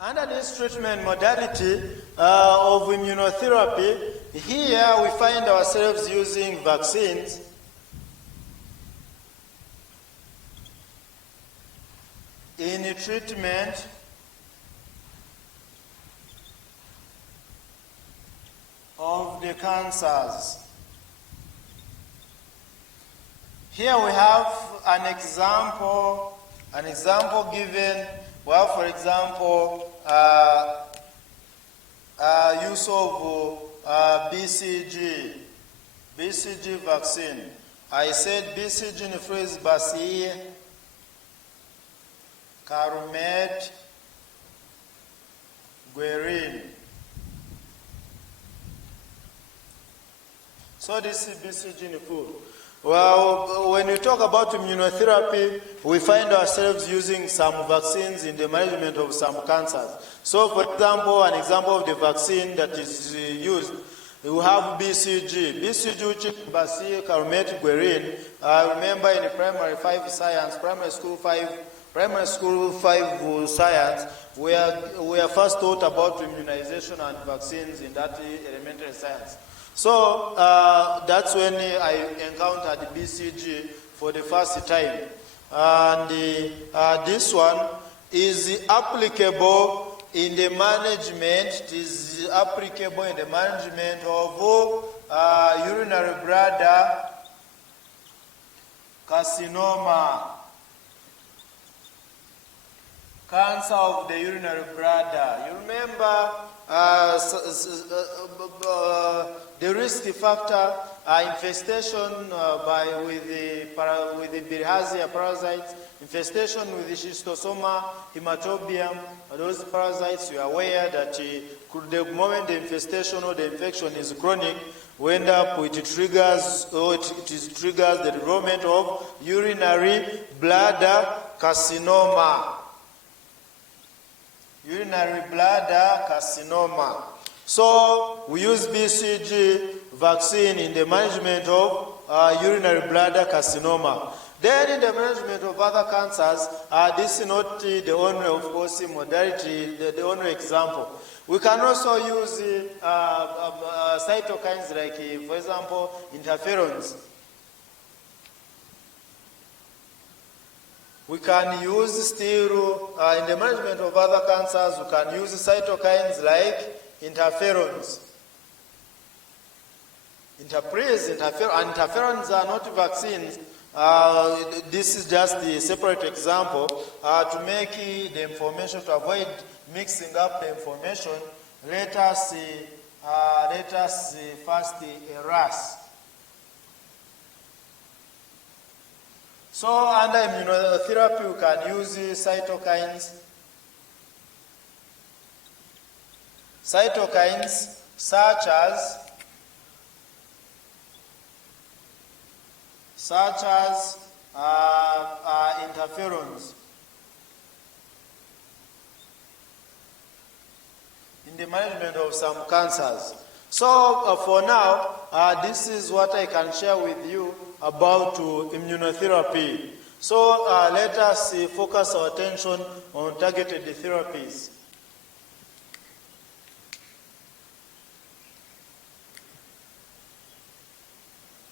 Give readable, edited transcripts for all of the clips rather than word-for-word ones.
Under this treatment modality of immunotherapy, here we find ourselves using vaccines in treatment of the cancers. Here we have an example given. Well, for example, use of BCG vaccine. I said BCG in phrase Bacille, Calumet, Guerin. So this is BCG in food. Well, when we talk about immunotherapy, we find ourselves using some vaccines in the management of some cancers. So, for example, an example of the vaccine that is used, we have BCG. BCG, which is Bacille, Calumet, Guerin. Remember in the primary school five science, we are first taught about immunization and vaccines in that elementary science. So that's when I encountered BCG for the first time. And this one is applicable in the management. It is applicable in the management of urinary bladder carcinoma, cancer of the urinary bladder. You remember the risk factor, infestation with the bilharzia parasites, infestation with the schistosoma, hematobium. Those parasites, you are aware that the moment the infestation or the infection is chronic, we end up with it triggers the development of urinary bladder carcinoma. Urinary bladder carcinoma. So we use BCG vaccine in the management of urinary bladder carcinoma. Then in the management of other cancers, this is not the only, of course, modality, the only example. We can also use cytokines like, for example, interferons. We can use still, in the management of other cancers, we can use cytokines like interferons. Interferons are not vaccines. This is just a separate example to make the information, to avoid mixing up the information. Let us first erase. So under immunotherapy, we can use cytokines. Cytokines such as interferons in the management of some cancers. So for now, this is what I can share with you about immunotherapy. So let us focus our attention on targeted therapies.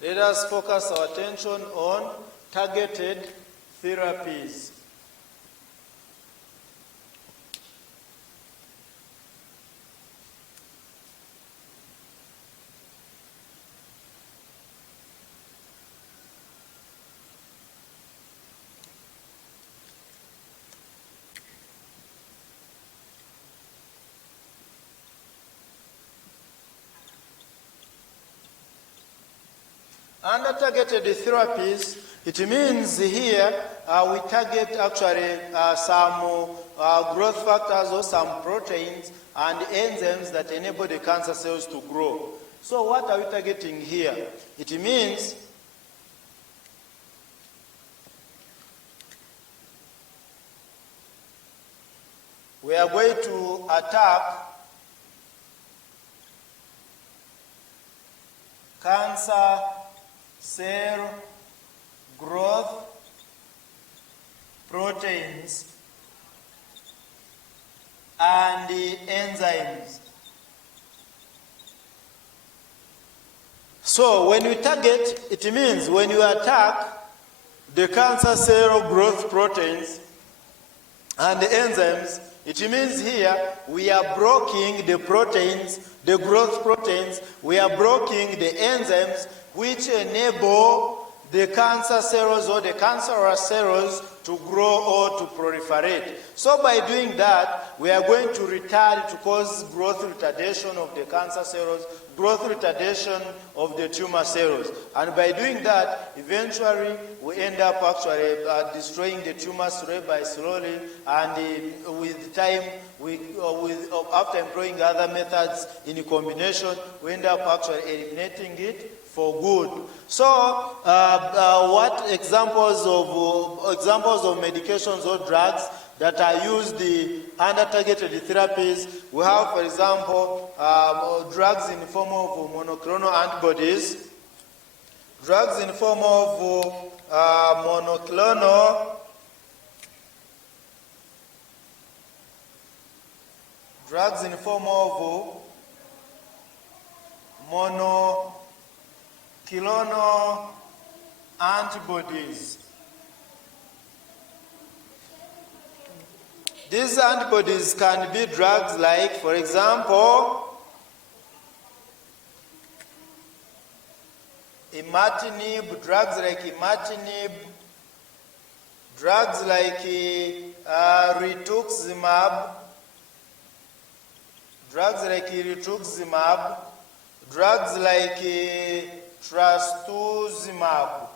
Let us focus our attention on targeted therapies. Under targeted therapies, it means here we target actually some growth factors or some proteins and enzymes that enable the cancer cells to grow. So what are we targeting here? It means we are going to attack cancer cell growth proteins and enzymes. So when we target, it means when you attack the cancer cell growth proteins and the enzymes, it means here we are blocking the proteins, the growth proteins, we are blocking the enzymes which enable the cancer cells or the cancerous cells to grow or to proliferate. So by doing that, we are going to retard, to cause growth retardation of the cancer cells, growth retardation of the tumor cells. And by doing that, eventually we end up actually destroying the tumor slowly, and with time, after employing other methods in combination, we end up actually eliminating it for good. So, what examples of medications or drugs that are used under targeted therapies? We have, for example, drugs in the form of monoclonal antibodies, drugs in the form of monoclonal, drugs in the form of monoclonal antibodies. These antibodies can be drugs like, for example, imatinib, drugs like imatinib, drugs like rituximab, drugs like rituximab, drugs like trastuzumab.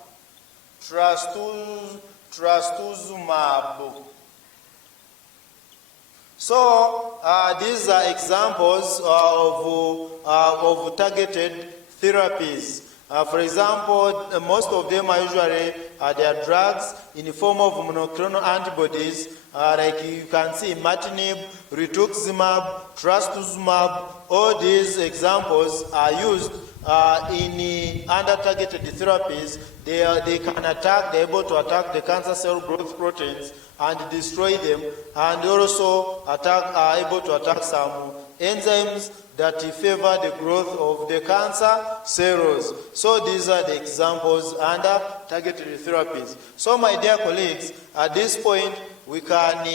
So these are examples of targeted therapies. For example, most of them are usually they are drugs in the form of monoclonal antibodies, like you can see imatinib, rituximab, trastuzumab. All these examples are used under targeted therapies. They can attack, they're able to attack the cancer cell growth proteins and destroy them, and also are able to attack some enzymes that favor the growth of the cancer cells. So these are the examples under targeted therapies. So my dear colleagues, at this point we can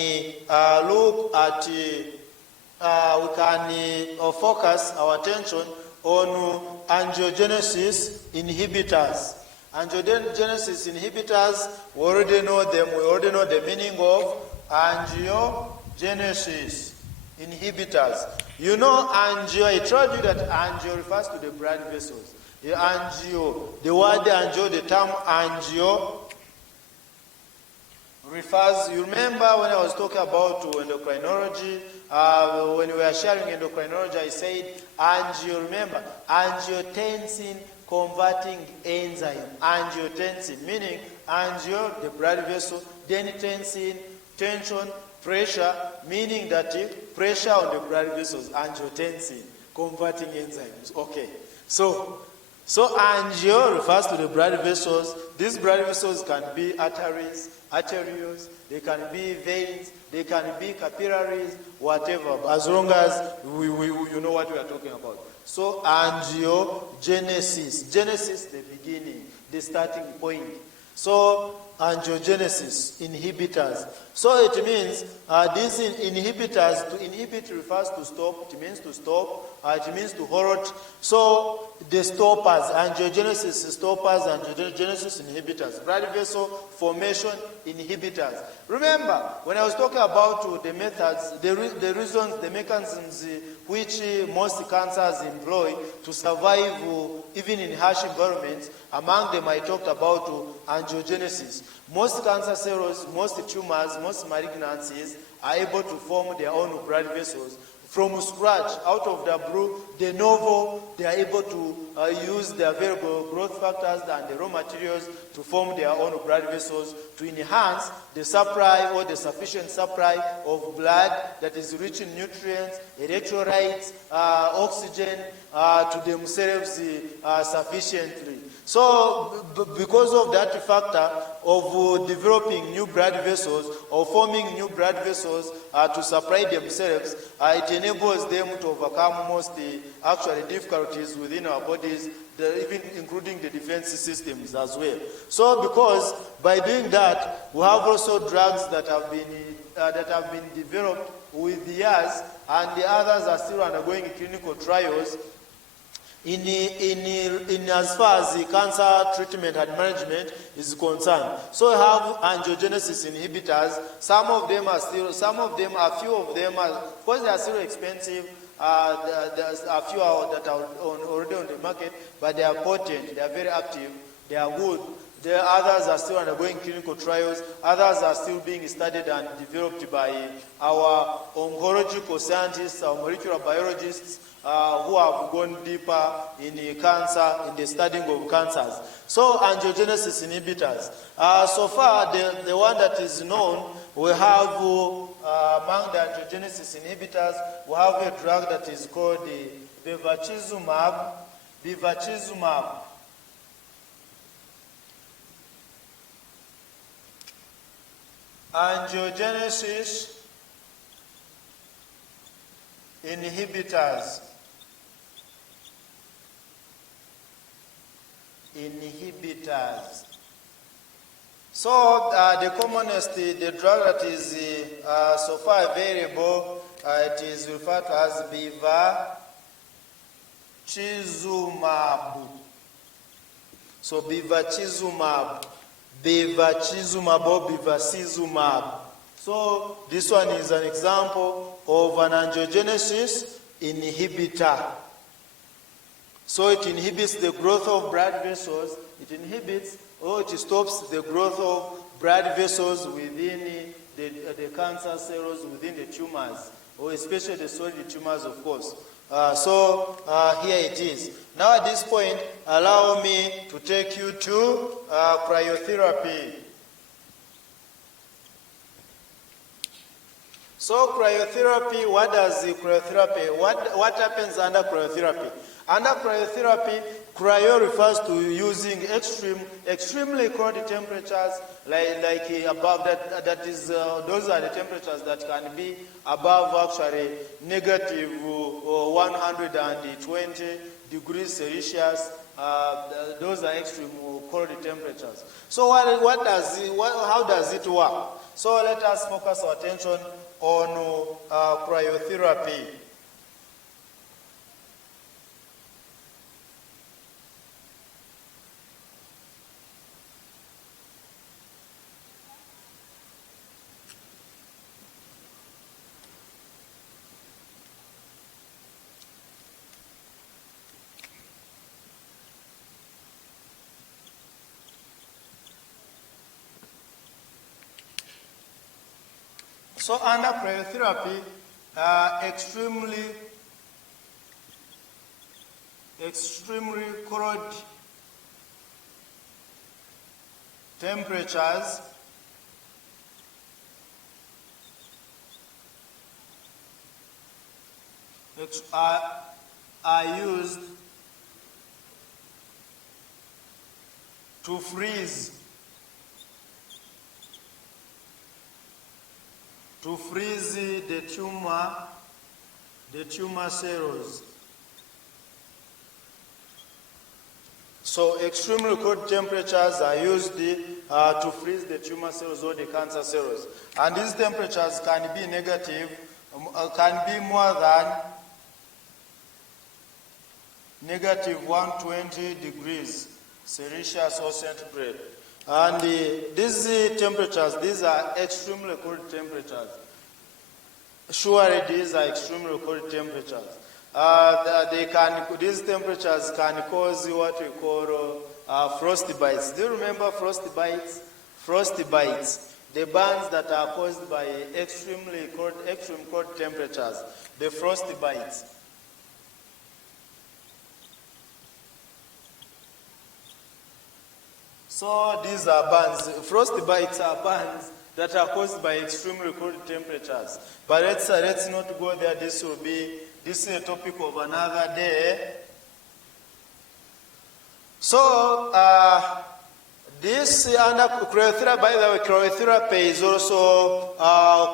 look at, focus our attention on angiogenesis inhibitors. Angiogenesis inhibitors, we already know them, we already know the meaning of angiogenesis inhibitors. You know angio, I told you that angio refers to the blood vessels. The word angio, the term angio refers, you remember when I was talking about endocrinology, when we were sharing endocrinology, I said angio, remember, angiotensin converting enzyme, angiotensin, meaning angio, the blood vessel, then tensin, tension, pressure, meaning that pressure on the blood vessels, angiotensin, converting enzymes. Okay, so angio refers to the blood vessels. These blood vessels can be arteries, arterioles, they can be veins, they can be capillaries, whatever, as long as you know what we are talking about. So angiogenesis, genesis, the beginning, the starting point. So angiogenesis inhibitors. So it means these inhibitors, to inhibit refers to stop, it means to stop, it means to halt. So the stoppers, angiogenesis stoppers, angiogenesis inhibitors, blood vessel formation inhibitors. Remember, when I was talking about the methods, the reasons, the mechanisms which most cancers employ to survive even in harsh environments, among them I talked about angiogenesis. Most cancer cells, most tumors, most malignancies are able to form their own blood vessels from scratch, out of the blue, de novo. They are able to use the available growth factors and the raw materials to form their own blood vessels to enhance the supply or the sufficient supply of blood that is rich in nutrients, electrolytes, oxygen to themselves sufficiently. So because of that factor, developing new blood vessels or forming new blood vessels to supply themselves, it enables them to overcome most actually difficulties within our bodies, even including the defense systems as well. So because by doing that, we have also drugs that have been developed with years, and the others are still undergoing clinical trials in as far as the cancer treatment and management is concerned. So we have angiogenesis inhibitors. A few of them are, of course they are still expensive. There's a few that are already on the market, but they are potent, they are very active, they are good. The others are still undergoing clinical trials. Others are still being studied and developed by our oncological scientists, our molecular biologists, who have gone deeper in cancer, in the studying of cancers. So angiogenesis inhibitors. So far, the one that is known, we have among the angiogenesis inhibitors, we have a drug that is called the bevacizumab. Angiogenesis inhibitors. So the commonest, the drug that is so far available, it is referred to as bevacizumab. So bevacizumab or bevacizumab. So this one is an example of an angiogenesis inhibitor. So it inhibits the growth of blood vessels. It inhibits or it stops the growth of blood vessels within the cancer cells, within the tumors, or especially the solid tumors, of course. Here it is. Now at this point, allow me to take you to cryotherapy. So cryotherapy, what does the cryotherapy, what happens under cryotherapy? Under cryotherapy, cryo refers to using extremely cold temperatures, like above that. That is, those are the temperatures that can be above actually negative 120 degrees Celsius. Those are extreme cold temperatures. So how does it work? So let us focus our attention on cryotherapy. So under cryotherapy, extremely cold temperatures are used to freeze the tumor cells. So extremely cold temperatures are used to freeze the tumor cells or the cancer cells. And these temperatures can be negative, can be more than negative 120 degrees Celsius or centigrade. And these temperatures, these are extremely cold temperatures. Surely these are extremely cold temperatures. These temperatures can cause what we call frost bites. Do you remember frost bites? Frost bites, the burns that are caused by extreme cold temperatures, the frost bites. So these are burns. Frost bites are burns that are caused by extremely cold temperatures. But let's not go there. This is a topic of another day. So This under cryotherapy, by the way, cryotherapy is also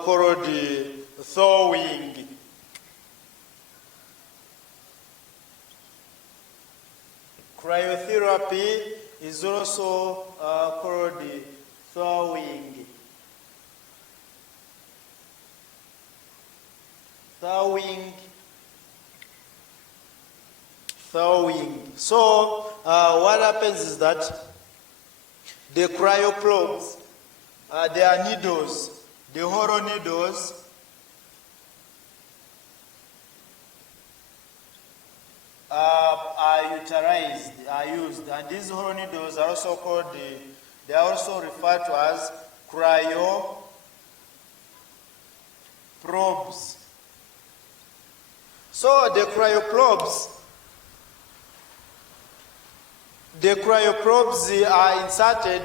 called thawing. Cryotherapy is also called thawing. Thawing. So what happens is that the cryoprobes, they are needles, the hollow needles are utilized, are used, and these hollow needles are also called they are also referred to as cryoprobes. So the cryoprobes are inserted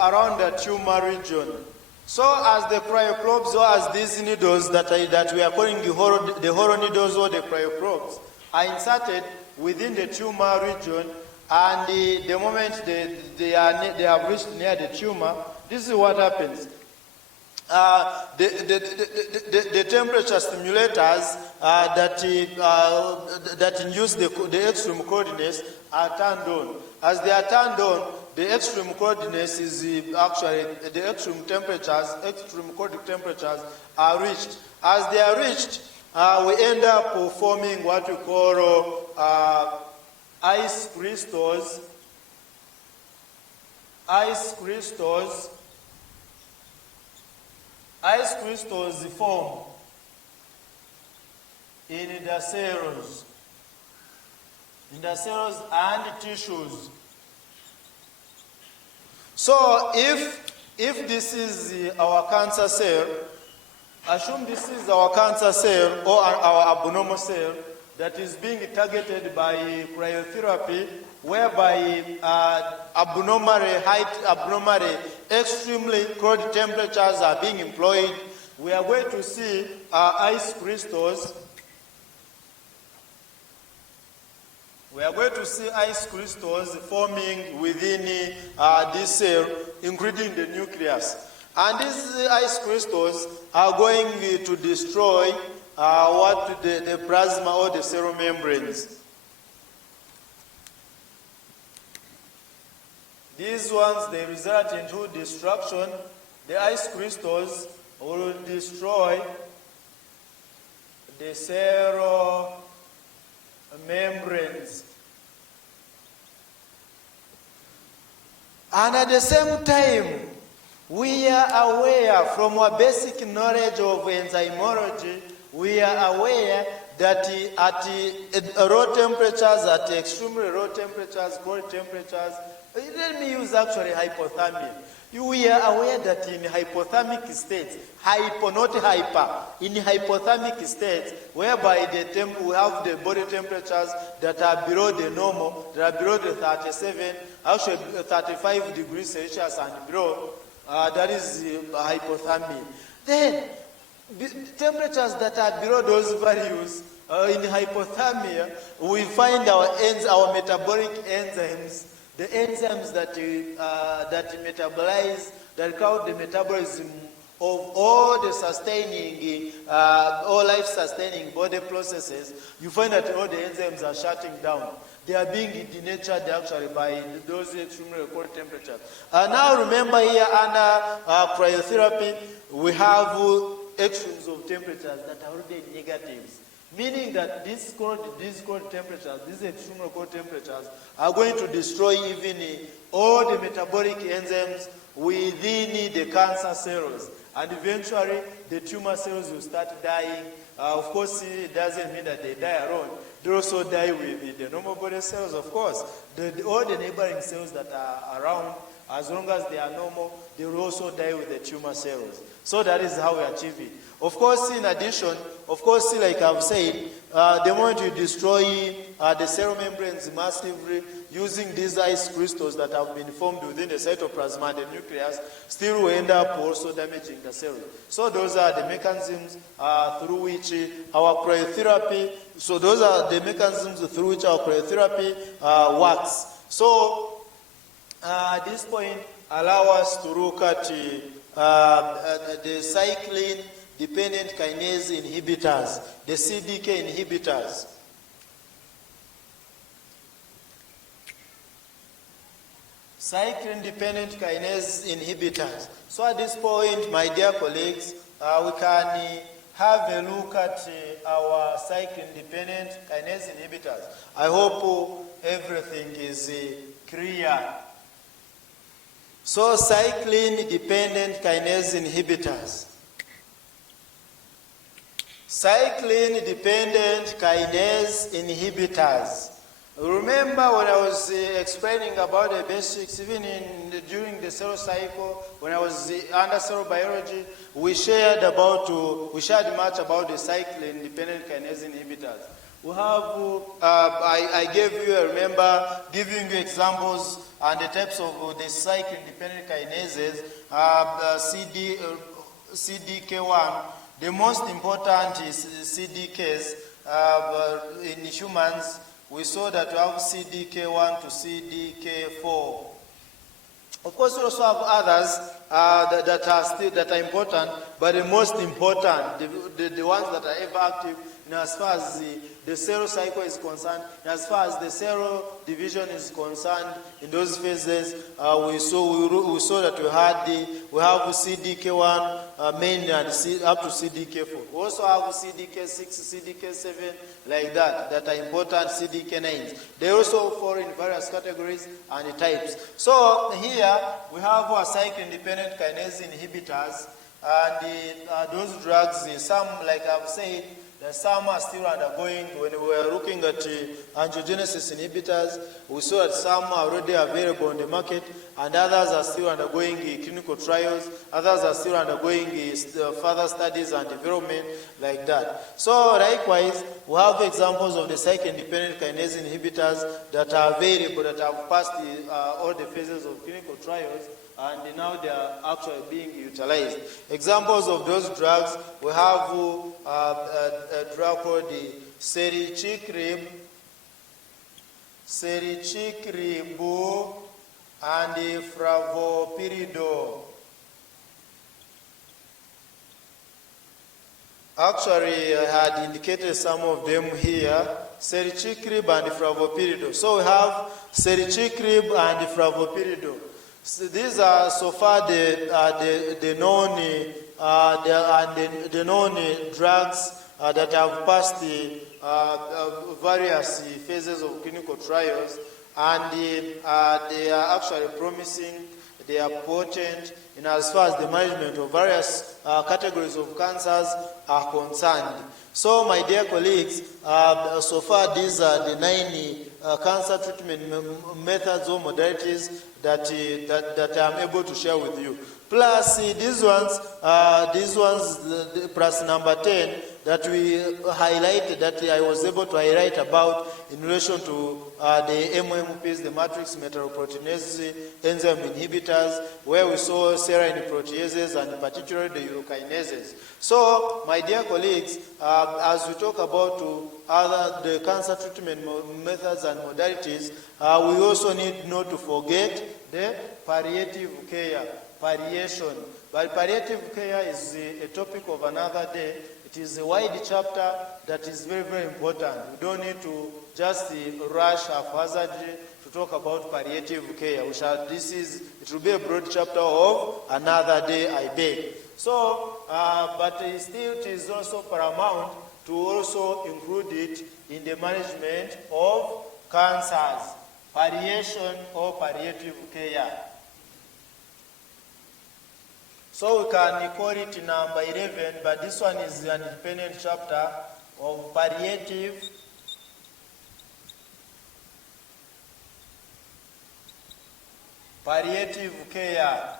around the tumor region. So as the cryoprobes, or as these needles that we are calling the hollow needles or the cryoprobes, are inserted within the tumor region, and the moment they have reached near the tumor, this is what happens. The temperature stimulators that induce the extreme coldness are turned on. As they are turned on, the extreme coldness is actually the extreme cold temperatures are reached. As they are reached, we end up forming what we call ice crystals. Ice crystals form in the cells and tissues. So if this is our cancer cell, assume this is our cancer cell or our abnormal cell that is being targeted by cryotherapy, whereby abnormally extremely cold temperatures are being employed. We are going to see ice crystals. We are going to see ice crystals forming within this cell, including the nucleus. And these ice crystals are going to destroy the plasma or the cell membranes. These ones, they result into destruction. The ice crystals will destroy the cell membranes. And at the same time, we are aware from our basic knowledge of enzymology, we are aware that at low temperatures, at extremely low temperatures, cold temperatures, let me use actually hypothermia. We are aware that in hypothermic states, not hyper, in hypothermic states, whereby we have the body temperatures that are below the normal, that are below the 37, actually 35 degrees Celsius and below, that is hypothermia. Then, temperatures that are below those values, in hypothermia, we find our metabolic enzymes, the enzymes that metabolize, that count the metabolism of all the sustaining, all life-sustaining body processes. You find that all the enzymes are shutting down. They are being denatured actually by those extremely cold temperatures. Now remember here under cryotherapy, we have extremes of temperatures that are already negatives. Meaning that these cold temperatures, these extremely cold temperatures, are going to destroy even all the metabolic enzymes within the cancer cells. And eventually, the tumor cells will start dying. Of course, it doesn't mean that they die alone. They also die with the normal body cells, of course. All the neighboring cells that are around, as long as they are normal, they will also die with the tumor cells. So that is how we achieve it. Of course, in addition, like I've said, the moment you destroy the cell membranes massively using these ice crystals that have been formed within the cytoplasm and the nucleus, still will end up also damaging the cell. So those are the mechanisms through which our cryotherapy works. So At this point, allow us to look at the cyclin-dependent kinase inhibitors, the CDK inhibitors. Cyclin-dependent kinase inhibitors. So at this point, my dear colleagues, we can have a look at our cyclin-dependent kinase inhibitors. I hope everything is clear. So cyclin-dependent kinase inhibitors. Cyclin-dependent kinase inhibitors. Remember when I was explaining about the basics, even during the cell cycle, when I was under cell biology, we shared much about the cyclin-dependent kinase inhibitors. We have, I gave you, I remember giving you examples and the types of the cyclin-dependent kinases, CDK1. The most important is CDKs in humans. We saw that we have CDK1 to CDK4. Of course, we also have others that are important, but the most important, the ones that are ever active, as far as the cell cycle is concerned, as far as the cell division is concerned, in those phases, we saw that we have CDK1 mainly and up to CDK4. We also have CDK6, CDK7, like that are important, CDK9s. They also fall in various categories and types. So here we have our cyclin-dependent kinase inhibitors, and those drugs, some, like I've said, some are still undergoing. When we were looking at angiogenesis inhibitors, we saw that some are already available on the market, and others are still undergoing clinical trials. Others are still undergoing further studies and development, like that. So likewise, we have examples of the cyclin-dependent kinase inhibitors that are available, that have passed all the phases of clinical trials, and now they are actually being utilized. Examples of those drugs, we have a drug called the serichikrib, and the flavopiridol. Actually, I had indicated some of them here, serichikrib and flavopiridol. So we have serichikrib and flavopiridol. So these are so far the known drugs that have passed the various phases of clinical trials, and they are actually promising. They are potent in as far as the management of various categories of cancers are concerned. So, my dear colleagues, so far these are the 9 cancer treatment methods or modalities that I'm able to share with you. Plus these ones plus number 10 that we highlighted, that I was able to highlight about in relation to the MMPs, the matrix metalloproteinase enzyme inhibitors, where we saw serine proteases and particularly the urokinases. So, my dear colleagues, as we talk about the cancer treatment methods and modalities, we also need not to forget the palliative care, palliation. But palliative care is a topic of another day. It is a wide chapter that is very, very important. We don't need to just rush haphazardly to talk about palliative care. It will be a broad chapter of another day, I beg. So, but still it is also paramount to also include it in the management of cancers, palliation or palliative care. So we can call it number 11, but this one is an independent chapter of palliative care.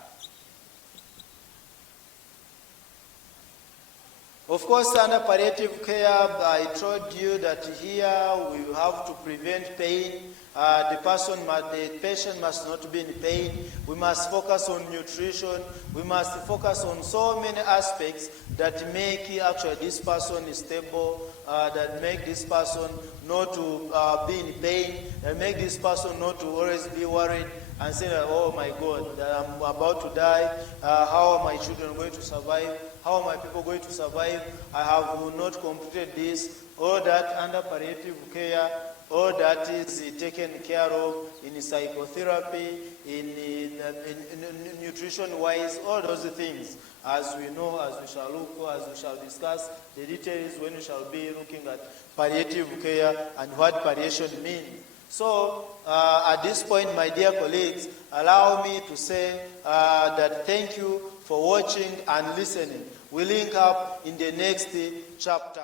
Of course, under palliative care, I told you that here we have to prevent pain. The patient must not be in pain. We must focus on nutrition. We must focus on so many aspects that make actually this person stable, that make this person not to be in pain, that make this person not to always be worried, and say that, oh my God, that I'm about to die, how are my children going to survive, how are my people going to survive, I have not completed this, all that under palliative care, all that is taken care of in psychotherapy, in nutrition-wise, all those things. As we know, as we shall look, as we shall discuss the details when we shall be looking at palliative care and what palliation means. So, at this point, my dear colleagues, allow me to say that thank you for watching and listening. We'll link up in the next chapter.